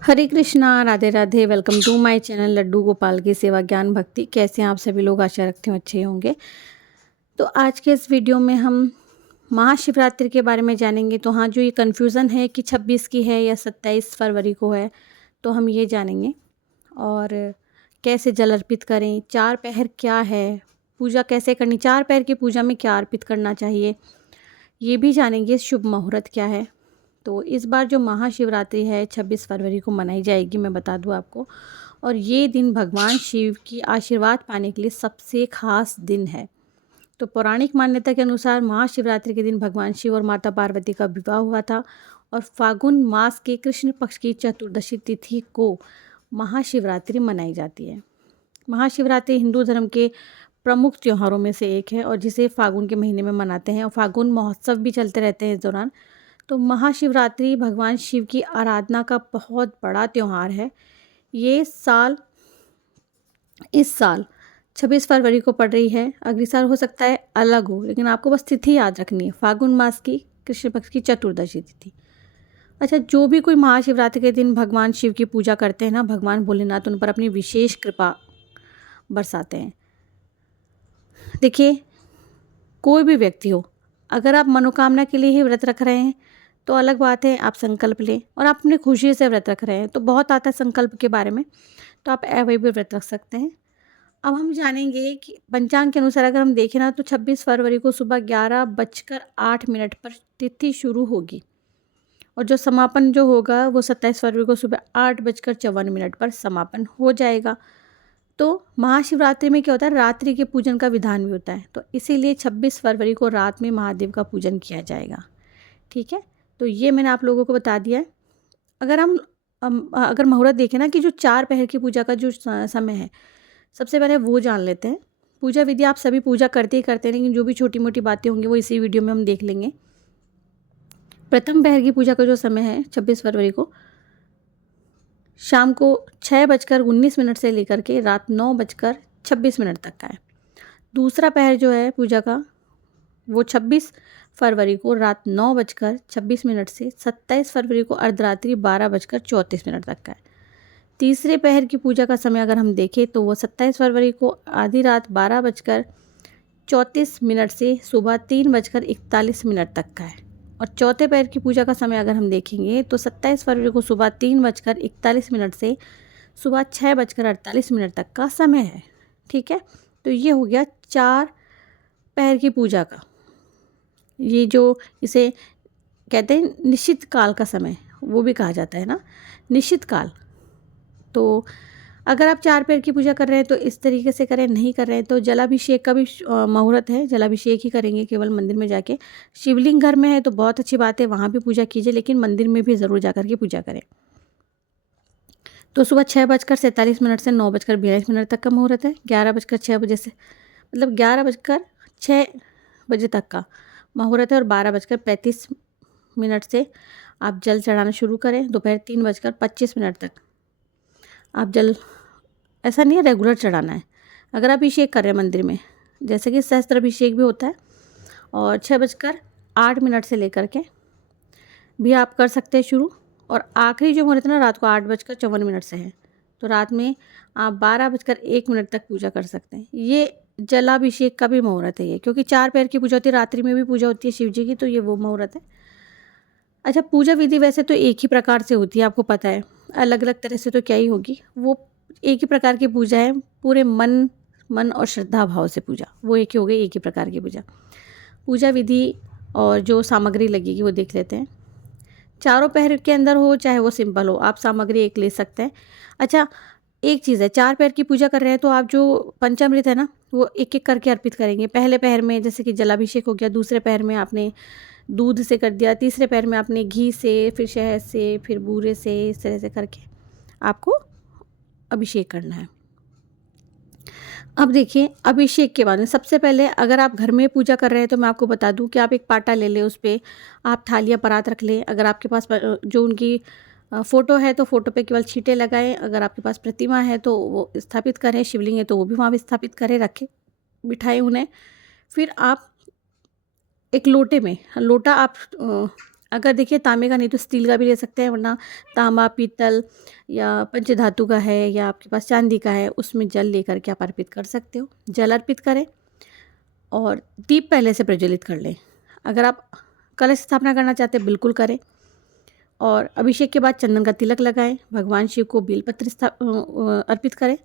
Hare Krishna, Radhe Radhe. Welcome to my channel Laddu Gopal की सेवा ज्ञान भक्ति। कैसे हैं आप सभी लोग? आशा रखते हैं अच्छे होंगे। तो आज के इस वीडियो में हम महाशिवरात्रि के बारे में जानेंगे। तो हाँ, जो ये कन्फ्यूज़न है कि 26 की है या 27 फरवरी को है, तो हम ये जानेंगे। और कैसे जल अर्पित करें, 4 पहर क्या है, पूजा कैसे करनी, 4 पहर की पूजा में क्या अर्पित करना चाहिए, ये भी जानेंगे। शुभ मुहूर्त क्या है। तो इस बार जो महाशिवरात्रि है 26 फरवरी को मनाई जाएगी, मैं बता दूं आपको। और ये दिन भगवान शिव की आशीर्वाद पाने के लिए सबसे खास दिन है। तो पौराणिक मान्यता के अनुसार महाशिवरात्रि के दिन भगवान शिव और माता पार्वती का विवाह हुआ था। और फागुन मास के कृष्ण पक्ष की चतुर्दशी तिथि को महाशिवरात्रि मनाई जाती है। महाशिवरात्रि हिंदू धर्म के प्रमुख त्योहारों में से एक है और जिसे फागुन के महीने में मनाते हैं और फागुन महोत्सव भी चलते रहते हैं इस दौरान। तो महाशिवरात्रि भगवान शिव की आराधना का बहुत बड़ा त्यौहार है। ये इस साल 26 फरवरी को पड़ रही है। अगली साल हो सकता है अलग हो, लेकिन आपको बस तिथि याद रखनी है, फागुन मास की कृष्ण पक्ष की चतुर्दशी तिथि। अच्छा, जो भी कोई महाशिवरात्रि के दिन भगवान शिव की पूजा करते हैं ना, भगवान भोलेनाथ उन पर अपनी विशेष कृपा बरसाते हैं। देखिए, कोई भी व्यक्ति हो, अगर आप मनोकामना के लिए ही व्रत रख रहे हैं तो अलग बात है, आप संकल्प लें। और आप अपनी खुशी से व्रत रख रहे हैं तो बहुत आता है संकल्प के बारे में, तो आप ऐसे भी व्रत रख सकते हैं। अब हम जानेंगे कि पंचांग के अनुसार अगर हम देखें ना, तो 26 फरवरी को सुबह 11:08 पर तिथि शुरू होगी और जो समापन जो होगा वो 27 फरवरी को सुबह 8:54 पर समापन हो जाएगा। तो महाशिवरात्रि में क्या होता है, रात्रि के पूजन का विधान भी होता है। तो इसीलिए 26 फरवरी को रात में महादेव का पूजन किया जाएगा। ठीक है, तो ये मैंने आप लोगों को बता दिया है। अगर अगर मुहूर्त देखें ना कि जो 4 पहर की पूजा का जो समय है, सबसे पहले वो जान लेते हैं। पूजा विधि आप सभी पूजा करते ही करते हैं, लेकिन जो भी छोटी मोटी बातें होंगी वो इसी वीडियो में हम देख लेंगे। प्रथम पहर की पूजा का जो समय है 26 फरवरी को शाम को 6:19 से लेकर के रात 9:26 तक का है। दूसरा पहर जो है पूजा का वो 26 फरवरी को रात 9:26 से 27 फरवरी को अर्धरात्रि 12:34 तक का है। तीसरे पहर की पूजा का समय अगर हम देखें तो वो 27 फरवरी को आधी रात 12:34 से सुबह 3:41 तक का है। और चौथे पहर की पूजा का समय अगर हम देखेंगे तो 27 फरवरी को सुबह 3:41 से सुबह 6:48 तक का समय है। ठीक है, तो ये हो गया 4 पहर की पूजा का, ये जो इसे कहते हैं निश्चित काल का समय, वो भी कहा जाता है ना, निश्चित काल। तो अगर आप 4 पहर की पूजा कर रहे हैं तो इस तरीके से करें, नहीं कर रहे हैं तो जलाभिषेक का भी मुहूर्त है, जलाभिषेक ही करेंगे केवल मंदिर में जाके। शिवलिंग घर में है तो बहुत अच्छी बात है, वहाँ भी पूजा कीजिए, लेकिन मंदिर में भी ज़रूर जा कर के पूजा करें। तो सुबह 6:47 से 9:42 तक का मुहूर्त है। 11:06 से मतलब 11:06 तक का मुहूर्त है। और 12:35 से आप जल चढ़ाना शुरू करें। दोपहर 3:25 तक आप जल, ऐसा नहीं है रेगुलर चढ़ाना है। अगर आप अभिषेक कर रहे हैं मंदिर में, जैसे कि सहस्त्र अभिषेक भी होता है, और 6:08 से लेकर के भी आप कर सकते हैं शुरू। और आखिरी जो मुहूर्त है ना, रात को 8:54 से है। तो रात में आप 12:01 तक पूजा कर सकते हैं। ये जलाभिषेक का भी मुहूर्त है ये, क्योंकि 4 पहर की पूजा होती है, रात्रि में भी पूजा होती है शिव जी की, तो ये वो मुहूर्त है। अच्छा, पूजा विधि वैसे तो एक ही प्रकार से होती है, आपको पता है, अलग अलग तरह से तो क्या ही होगी। वो एक ही प्रकार की पूजा है, पूरे मन और श्रद्धा भाव से पूजा, वो एक ही हो गई, एक ही प्रकार की पूजा। पूजा विधि और जो सामग्री लगेगी वो देख लेते हैं। चारों पहर के अंदर हो चाहे वो सिंपल हो, आप सामग्री एक ले सकते हैं। अच्छा, एक चीज़ है, 4 पहर की पूजा कर रहे हैं तो आप जो पंचामृत है ना, वो एक एक करके अर्पित करेंगे। पहले पहर में जैसे कि जलाभिषेक हो गया, दूसरे पहर में आपने दूध से कर दिया, तीसरे पैर में आपने घी से, फिर शहद से, फिर बूरे से, इस तरह से करके आपको अभिषेक करना है। अब देखिए, अभिषेक के बाद में सबसे पहले अगर आप घर में पूजा कर रहे हैं तो मैं आपको बता दूं कि आप एक पाटा ले लें, उस पर आप थालियाँ परात रख लें। अगर आपके पास जो उनकी फ़ोटो है तो फ़ोटो पे केवल छींटे लगाएं। अगर आपके पास प्रतिमा है तो वो स्थापित करें, शिवलिंग है तो वो भी वहाँ पर स्थापित करें, रखें, बिठाएं उन्हें। फिर आप एक लोटे में, लोटा आप अगर देखिए तांबे का नहीं तो स्टील का भी ले सकते हैं, वरना तांबा, पीतल या पंचधातु का है या आपके पास चांदी का है, उसमें जल लेकर के आप अर्पित कर सकते हो। जल अर्पित करें और दीप पहले से प्रज्वलित कर लें। अगर आप कलश स्थापना करना चाहते हैं बिल्कुल करें। और अभिषेक के बाद चंदन का तिलक लगाएं। भगवान शिव को बेलपत्र अर्पित करें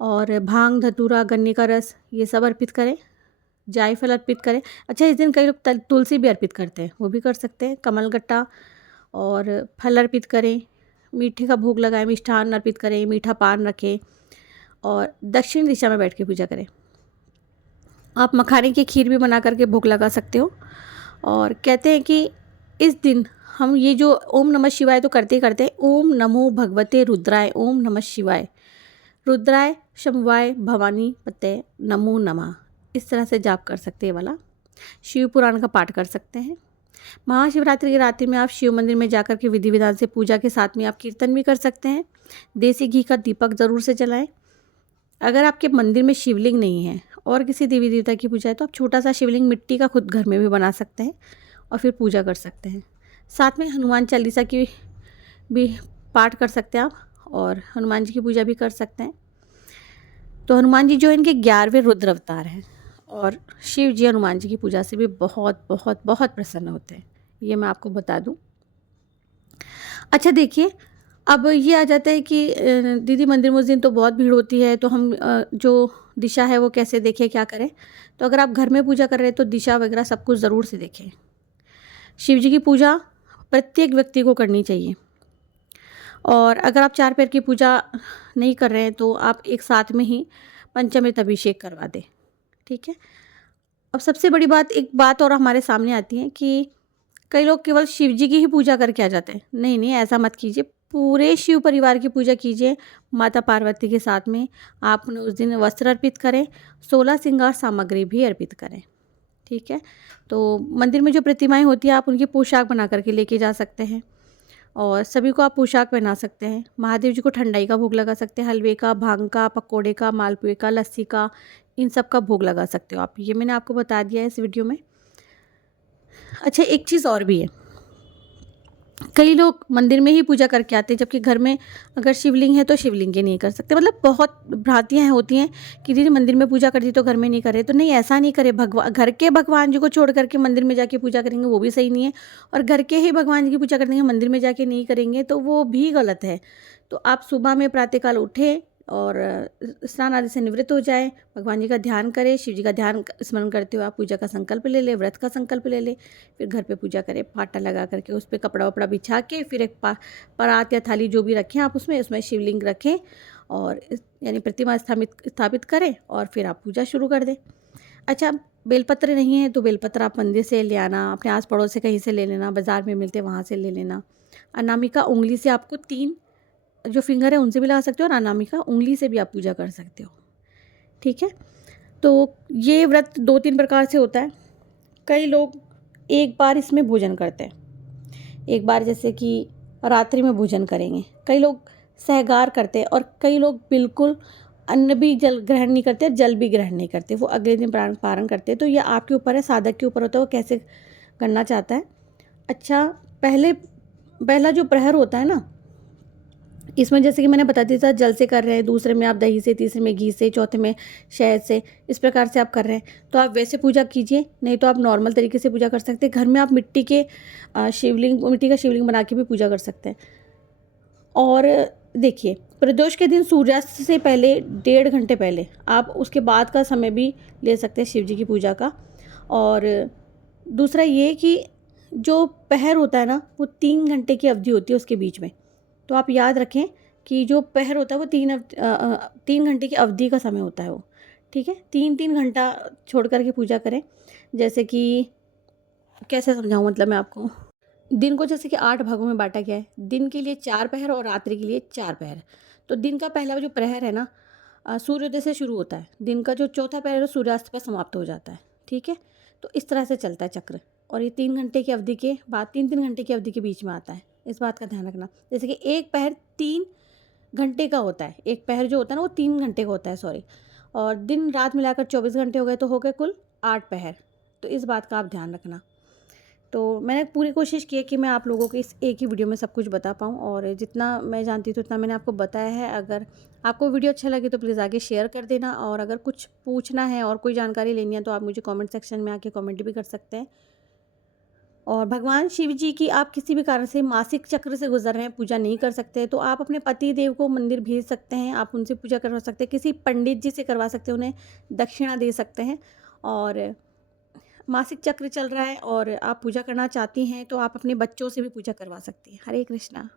और भांग, धतूरा, गन्ने का रस ये सब अर्पित करें। जायफल अर्पित करें। अच्छा, इस दिन कई लोग तुलसी भी अर्पित करते हैं, वो भी कर सकते हैं। कमलगट्टा और फल अर्पित करें। मीठे का भोग लगाएं, मिष्ठान अर्पित करें, मीठा पान रखें और दक्षिण दिशा में बैठ के पूजा करें। आप मखाने की खीर भी बना करके भोग लगा सकते हो। और कहते हैं कि इस दिन हम ये जो ओम नमः शिवाय तो करते ही करते हैं, ओम नमो भगवते रुद्राय, ओम नमः शिवाय, रुद्राय शंभवाय भवानी पते नमो नमः, इस तरह से जाप कर सकते हैं। वाला शिव पुराण का पाठ कर सकते हैं। महाशिवरात्रि की रात्रि में आप शिव मंदिर में जाकर के विधि विधान से पूजा के साथ में आप कीर्तन भी कर सकते हैं। देसी घी का दीपक ज़रूर से जलाएं। अगर आपके मंदिर में शिवलिंग नहीं है और किसी देवी देवता की पूजा है तो आप छोटा सा शिवलिंग मिट्टी का खुद घर में भी बना सकते हैं और फिर पूजा कर सकते हैं। साथ में हनुमान चालीसा की भी पाठ कर सकते हैं आप और हनुमान जी की पूजा भी कर सकते हैं। तो हनुमान जी जो इनके 11वें रुद्र अवतार हैं और शिव जी हनुमान जी की पूजा से भी बहुत बहुत बहुत प्रसन्न होते हैं, ये मैं आपको बता दूं। अच्छा देखिए, अब ये आ जाता है कि दीदी मंदिर में उस दिन तो बहुत भीड़ होती है, तो हम जो दिशा है वो कैसे देखें, क्या करें। तो अगर आप घर में पूजा कर रहे हैं तो दिशा वगैरह सब कुछ ज़रूर से देखें। शिव जी की पूजा प्रत्येक व्यक्ति को करनी चाहिए। और अगर आप 4 पैर की पूजा नहीं कर रहे हैं तो आप एक साथ में ही पंचामृत अभिषेक करवा दें, ठीक है। अब सबसे बड़ी बात, एक बात और हमारे सामने आती है कि कई लोग केवल शिव जी की ही पूजा करके आ जाते हैं। नहीं नहीं, ऐसा मत कीजिए, पूरे शिव परिवार की पूजा कीजिए माता पार्वती के साथ में। आप उन्हें उस दिन वस्त्र अर्पित करें, 16 श्रृंगार सामग्री भी अर्पित करें, ठीक है। तो मंदिर में जो प्रतिमाएं होती हैं आप उनकी पोशाक बना करके लेके जा सकते हैं और सभी को आप पोशाक पहना सकते हैं। महादेव जी को ठंडाई का भोग लगा सकते हैं, हलवे का, भांग का, पकोड़े का, मालपुए का, लस्सी का, इन सब का भोग लगा सकते हो आप। ये मैंने आपको बता दिया है इस वीडियो में। अच्छा, एक चीज़ और भी है, कई लोग मंदिर में ही पूजा करके आते हैं जबकि घर में अगर शिवलिंग है तो शिवलिंग के नहीं कर सकते। मतलब बहुत भ्रांतियाँ होती हैं कि दीदी मंदिर में पूजा कर दी तो घर में नहीं करे, तो नहीं, ऐसा नहीं करे। भगवान, घर के भगवान जी को छोड़ करके मंदिर में जाके पूजा करेंगे वो भी सही नहीं है, और घर के ही भगवान जी की पूजा करेंगे मंदिर में जाके नहीं करेंगे तो वो भी गलत है। तो आप सुबह में प्रातःकाल उठें और स्नान आदि से निवृत्त हो जाए, भगवान जी का ध्यान करें, शिव जी का ध्यान स्मरण करते हुए आप पूजा का संकल्प ले लें, व्रत का संकल्प ले लें। फिर घर पे पूजा करें, पाटा लगा करके उस पर कपड़ा वपड़ा बिछा के फिर एक परात या थाली जो भी रखें आप उसमें शिवलिंग रखें और यानी प्रतिमा स्थापित करें और फिर आप पूजा शुरू कर दें। अच्छा, बेलपत्र नहीं है तो बेलपत्र आप मंदिर से ले आना, अपने आस पड़ोस से कहीं से ले लेना, बाज़ार में मिलते वहाँ से ले लेना। अनामिका उंगली से आपको 3 जो फिंगर है उनसे भी लगा सकते हो और अनामिका उंगली से भी आप पूजा कर सकते हो, ठीक है। तो ये व्रत 2-3 प्रकार से होता है। कई लोग एक बार इसमें भोजन करते हैं, एक बार जैसे कि रात्रि में भोजन करेंगे। कई लोग सहगार करते हैं और कई लोग बिल्कुल अन्न भी जल ग्रहण नहीं करते, जल भी ग्रहण नहीं करते, वो अगले दिन पारण करते हैं। तो ये आपके ऊपर है, साधक के ऊपर होता है वो कैसे करना चाहता है। अच्छा, पहला जो प्रहर होता है ना, इसमें जैसे कि मैंने बता दिया था जल से कर रहे हैं, दूसरे में आप दही से, तीसरे में घी से, चौथे में शहद से, इस प्रकार से आप कर रहे हैं तो आप वैसे पूजा कीजिए। नहीं तो आप नॉर्मल तरीके से पूजा कर सकते हैं। घर में आप मिट्टी का शिवलिंग बना के भी पूजा कर सकते हैं। और देखिए, प्रदोष के दिन सूर्यास्त से पहले 1.5 घंटे पहले आप उसके बाद का समय भी ले सकते हैं शिव जी की पूजा का। और दूसरा ये कि जो पहर होता है ना वो 3 घंटे की अवधि होती है उसके बीच में। तो आप याद रखें कि जो पहर होता है वो 3 घंटे की अवधि का समय होता है वो, ठीक है। 3-3 घंटा छोड़ कर के पूजा करें। जैसे कि कैसे समझाऊँ, मतलब मैं आपको, दिन को जैसे कि 8 भागों में बांटा गया है। दिन के लिए 4 पहर और रात्रि के लिए 4 पहर। तो दिन का पहला जो प्रहर है ना सूर्योदय से शुरू होता है। दिन का जो चौथा पहर है वो सूर्यास्त पर समाप्त हो जाता है, ठीक है। तो इस तरह से चलता है चक्र और ये 3 घंटे की अवधि के बाद 3-3 घंटे की अवधि के बीच में आता है। इस बात का ध्यान रखना। जैसे कि एक पहर 3 घंटे का होता है, एक पहर जो होता है ना वो 3 घंटे का होता है, सॉरी। और दिन रात मिलाकर 24 घंटे हो गए तो हो गए कुल 8 पहर। तो इस बात का आप ध्यान रखना। तो मैंने पूरी कोशिश की है कि मैं आप लोगों को इस एक ही वीडियो में सब कुछ बता पाऊँ, और जितना मैं जानती हूँ उतना मैंने आपको बताया है। अगर आपको वीडियो अच्छा लगे तो प्लीज़ आगे शेयर कर देना, और अगर कुछ पूछना है और कोई जानकारी लेनी है तो आप मुझे कमेंट सेक्शन में आके कमेंट भी कर सकते हैं। और भगवान शिव जी की आप किसी भी कारण से मासिक चक्र से गुजर रहे हैं, पूजा नहीं कर सकते, तो आप अपने पति देव को मंदिर भेज सकते हैं, आप उनसे पूजा करवा सकते हैं, किसी पंडित जी से करवा सकते हैं, उन्हें दक्षिणा दे सकते हैं। और मासिक चक्र चल रहा है और आप पूजा करना चाहती हैं तो आप अपने बच्चों से भी पूजा करवा सकती हैं। हरे कृष्णा।